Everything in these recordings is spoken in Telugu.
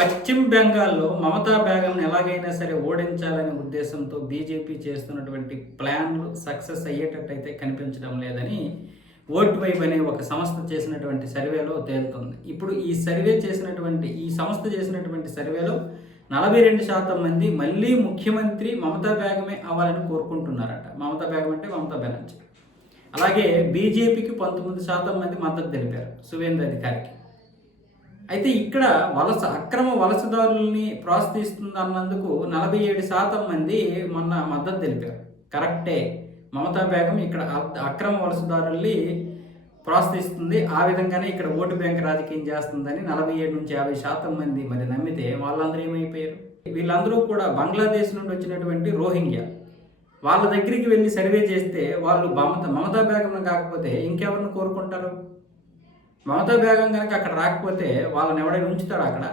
పశ్చిమ బెంగాల్లో మమతా బేగంని ఎలాగైనా సరే ఓడించాలనే ఉద్దేశంతో బీజేపీ చేస్తున్నటువంటి ప్లాన్లు సక్సెస్ అయ్యేటట్టయితే కనిపించడం లేదని ఓట్ వైబ్ అనే ఒక సంస్థ చేసినటువంటి సర్వేలో తేలుతుంది. ఇప్పుడు ఈ సంస్థ చేసినటువంటి సర్వేలో 42% మంది మళ్ళీ ముఖ్యమంత్రి మమతా బేగమే అవ్వాలని కోరుకుంటున్నారట. మమతా బేగం అంటే మమతా బెనర్జీ. అలాగే బీజేపీకి 19% మంది మద్దతు తెలిపారు సువేంద్ర అధికారికి. అయితే ఇక్కడ అక్రమ వలసదారుల్ని ప్రోత్సహిస్తుందన్నందుకు 47% మంది మొన్న మద్దతు తెలిపారు. కరెక్టే, మమతా బేగం ఇక్కడ అక్రమ వలసదారుల్ని ప్రోత్సహిస్తుంది, ఆ విధంగానే ఇక్కడ ఓటు బ్యాంక్ రాజకీయం చేస్తుందని 47 నుంచి 50% మంది మరి నమ్మితే వాళ్ళందరూ ఏమైపోయారు? వీళ్ళందరూ కూడా బంగ్లాదేశ్ నుండి వచ్చినటువంటి రోహింగ్యా. వాళ్ళ దగ్గరికి వెళ్ళి సర్వే చేస్తే వాళ్ళు మమతా బేగంను కాకపోతే ఇంకెవరిని కోరుకుంటారు? మమతా బేగం కనుక అక్కడ రాకపోతే వాళ్ళని ఎవడైనా ఉంచుతాడు అక్కడ?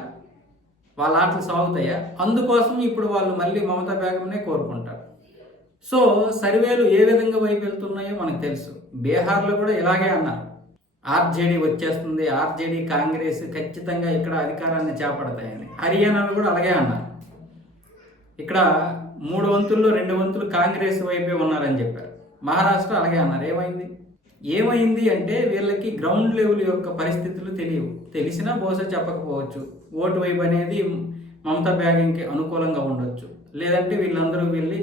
వాళ్ళ ఆటలు సాగుతాయా? అందుకోసం ఇప్పుడు వాళ్ళు మళ్ళీ మమతా బేగంనే కోరుకుంటారు. సో సర్వేలు ఏ విధంగా వైపు వెళ్తున్నాయో మనకు తెలుసు. బీహార్లో కూడా ఇలాగే అన్నారు, ఆర్జేడీ వచ్చేస్తుంది, ఆర్జేడీ కాంగ్రెస్ ఖచ్చితంగా ఇక్కడ అధికారాన్ని చేపడతాయని. హర్యానాలో కూడా అలాగే అన్నారు. ఇక్కడ 3 వంతుల్లో 2 వంతులు కాంగ్రెస్ వైపే ఉన్నారని చెప్పారు. మహారాష్ట్ర అలాగే అన్నారు. ఏమైంది అంటే వీళ్ళకి గ్రౌండ్ లెవెల్ యొక్క పరిస్థితులు తెలియవు. తెలిసినా బహుశా చెప్పకపోవచ్చు. ఓటు వైపు అనేది మమతా బేగంకి అనుకూలంగా ఉండొచ్చు, లేదంటే వీళ్ళందరూ వెళ్ళి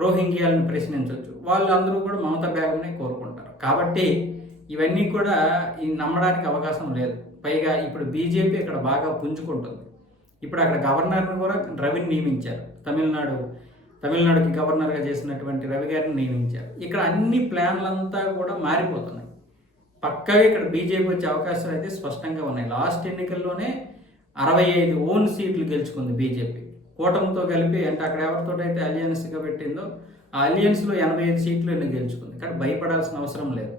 రోహింగ్యాలను ప్రశ్నించవచ్చు. వాళ్ళందరూ కూడా మమతా బేగంనే కోరుకుంటారు. కాబట్టి ఇవన్నీ కూడా నమ్మడానికి అవకాశం లేదు. పైగా ఇప్పుడు బీజేపీ ఇక్కడ బాగా పుంజుకుంటుంది. ఇప్పుడు అక్కడ గవర్నర్ని కూడా రవిని నియమించారు. తమిళనాడుకి గవర్నర్గా చేసినటువంటి రవి గారిని నియమించారు. ఇక్కడ అన్ని ప్లాన్లంతా కూడా మారిపోతున్నాయి. పక్కాగా ఇక్కడ బీజేపీ వచ్చే అవకాశాలు అయితే స్పష్టంగా ఉన్నాయి. లాస్ట్ ఎన్నికల్లోనే 65 ఓన్ సీట్లు గెలుచుకుంది బీజేపీ. కూటమితో కలిపి, అంటే అక్కడ ఎవరితో అయితే అలియన్స్గా పెట్టిందో ఆ అలియన్స్లో 85 సీట్లు గెలుచుకుంది. ఇక్కడ భయపడాల్సిన అవసరం లేదు.